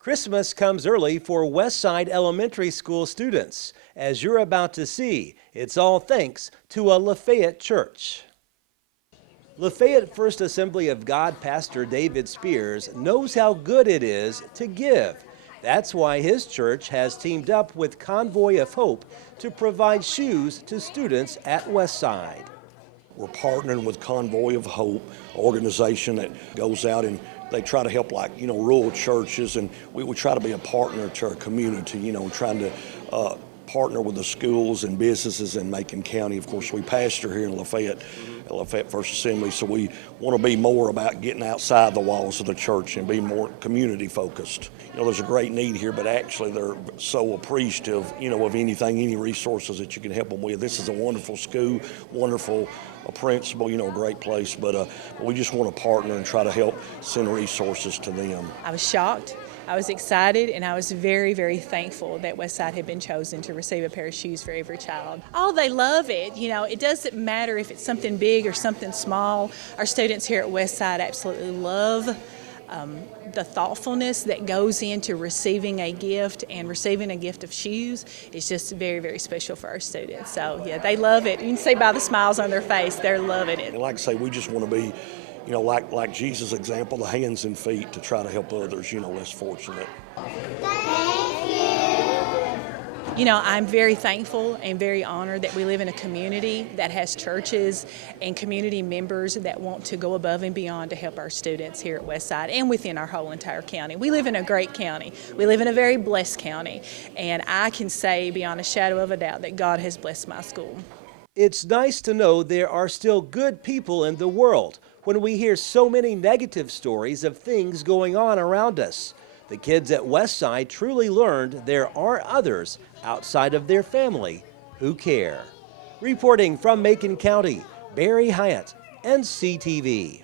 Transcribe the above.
Christmas comes early for Westside Elementary School students. As you're about to see, it's all thanks to a Lafayette church. Lafayette First Assembly of God Pastor David Spears knows how good it is to give. That's why his church has teamed up with Convoy of Hope to provide shoes to students at Westside. We're partnering with Convoy of Hope, an organization that goes out and they try to help rural churches, and we try to be a partner to our community, trying to partner with the schools and businesses in Macon County. Of course, we pastor here in Lafayette, at Lafayette First Assembly, so we want to be more about getting outside the walls of the church and be more community focused. There's a great need here, but actually they're so appreciative, of any resources that you can help them with. This is a wonderful school, wonderful principal, a great place, but we just want to partner and try to help send resources to them. I was shocked. I was excited, and I was very, very thankful that Westside had been chosen to receive a pair of shoes for every child. Oh, they love it. It doesn't matter if it's something big or something small. Our students here at Westside absolutely love the thoughtfulness that goes into receiving a gift, and receiving a gift of shoes is just very, very special for our students. So, yeah, they love it. You can see by the smiles on their face, they're loving it. And like I say, we just want to be like Jesus' example, the hands and feet to try to help others, less fortunate. I'm very thankful and very honored that we live in a community that has churches and community members that want to go above and beyond to help our students here at Westside and within our whole entire county. We live in a great county. We live in a very blessed county, and I can say beyond a shadow of a doubt that God has blessed my school. It's nice to know there are still good people in the world when we hear so many negative stories of things going on around us. The kids at Westside truly learned there are others outside of their family who care. Reporting from Macon County, Barry Hyatt, NCTV.